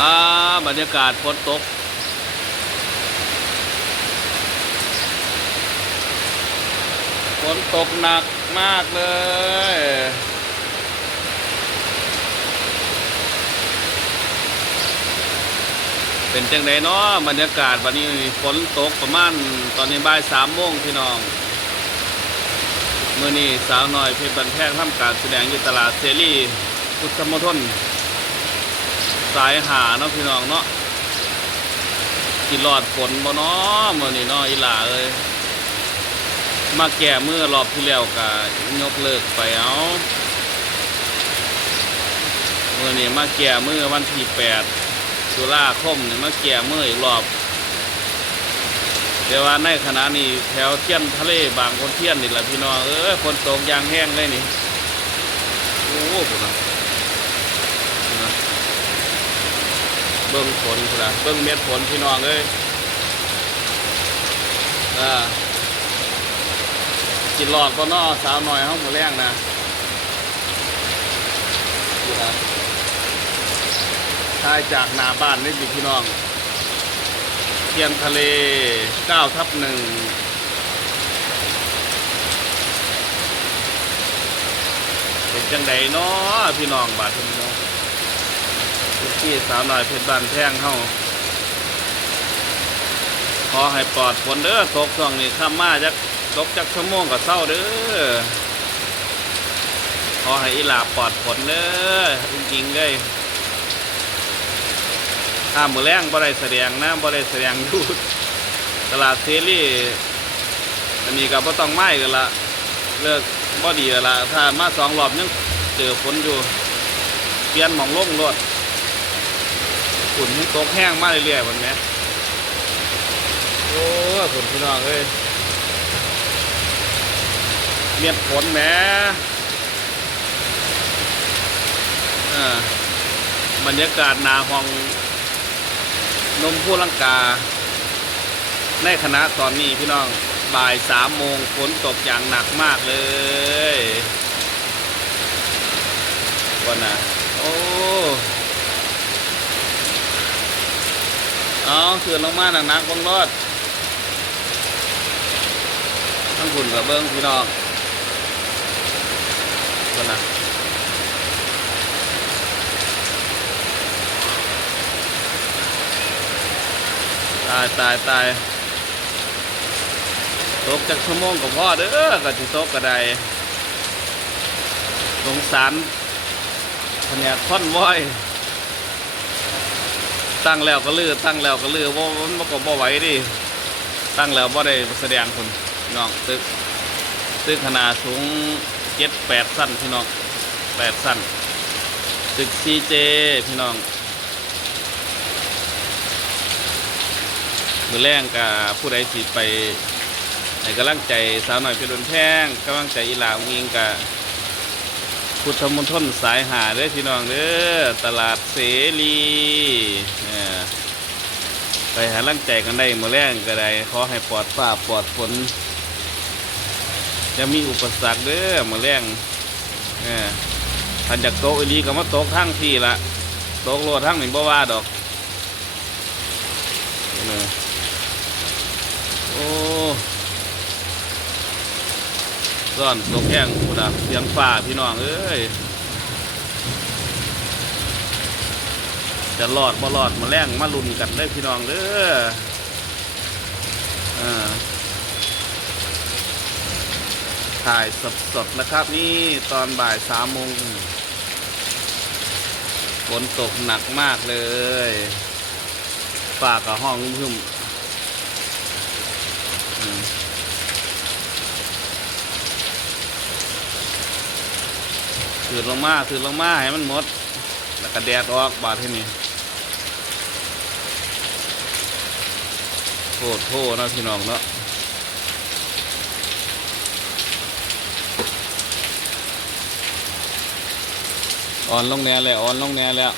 อ่าบรรยากาศฝนตกฝนตกหนักมากเลย เป็นจังไดเนาะบรรยากาศวันนี้ฝนตกประมาณตอนนี้บ่ายสามโมงพี่น้อง เมื่อนี้สาวน้อยเพชรบันแพงทำการแสดงอยู่ตลาดเซรีพุทธมณฑล สายหาเนาะพี่น้องเนาะกินรอดฝนบ่เนาะเมื่อนี้เนาะอีหล่าเอ้ยมาแก่เมื่อรอบที่แล้วก็ยกเลิกไปเอาเมื่อนี้มาแก่เมื่อวันที่แปดตุลาคมนี่มาแก่เมื่ออีกรอบแต่ว่าในขณะนี้แถวเทียนทะเลบางคนเทียนนี่แหละพี่น้องเอ้ยฝนตกยางแห้งเลยนี่โอ้โหพุ่นนะพุ่นนะ เบิ้งฝนพุ่นะเบิ้งเม็ดฝนพี่น้องเอ้ยอ่ากินหลอดก็นอสาวหน่อยห้องมูแรงนะนี่นะทายจากนาบ้านนี่สิพี่น้องเทียนทะเล9ทับหนึ่งเป็นจังไดเนาะพี่น้องบาดพี่น้อง ที่สาวหน่อยเพชรบ้านแท่งเฮาขอให้ปลอดฝนเด้อตกช่วงนี้ข้ามมาจักตกจักชั่วโมงก็เศร้าเด้อขอให้อีหลาปลอดฝนเด้อจริงๆเลยข้ามมือแรงบ่ได้แสดงนะบ่ได้แสดงอยู่ตลาดเซรีอันนี้ก็บ่ต้องไม้กันละเลิกบ่ดีกันละถ้ามาสองรอบยังเจอฝนอยู่เปลี่ยนหมองลงรถ ฝุ่นตกแห้งมากเรื่อยๆมันแหมโอ้ฝนพี่น้องเอ้ยเมียดฝนแหมอ่าบรรยากาศนาห้องนมผู้ลังกา ในคณะตอนนี้พี่น้องบ่ายสามโมงฝนตกอย่างหนักมากเลยวันน่ะโอ้ เอาเสือลงมาหนักหนักบังรอดทั้งฝุ่นกับเบิ้งพี่น้องวันนะตายตายตายตกจากชั่วโมงกับพ่อเด้อก็สิตกกระไดสงสารแผนกค่อนว้อย ตั้งแล้วก็ลือตั้งแล้วก็ลือว่ามันก็บ่ไหวดิตั้งแล้วบ่ได้แสดงคนน้องตึกตึกขนาดสูงเจ็ดแปดสั้นพี่น้องแปดสั้นตึกซีเจพี่น้องมือแรงกับผู้ใดสิไปให้กำลังใจสาวหน่อยเพชรบุญแพงกำลังใจอีหลาวิงกับ พุทธมณฑลสายหาเด้อพี่น้องเด้อตลาดเสรีไปหากำลังใจกันได้มือแรงก็ได้ขอให้ปลอดฟ้าปลอดฝนจะมีอุปสรรคเด้อมือแรงออทันจากโต๊ะอีหลีก็มาโต๊ะทั้งที่ละโต๊ะโลดทั้งหนึ่งบ่ว่าดอกโอ้ ซ่อนตกแห้งกูดาเสียงฝ่าพี่น้องเอ้ยจะรอดบ่รอดมาแรงมาลุนกันได้พี่น้องเด้ออ่าถ่ายสดๆนะครับ นี่ตอนบ่ายสามโมงฝนตกหนักมากเลยฝากับห้องพึ่ม อืม ถือลงมาถือลงมาให้มันหมด แล้วก็แดดออกบาดที่นี่โทษโทษนะพี่น้องเนาะอ่อนลงแน่แล้วอ่อนลงแน่แล้ว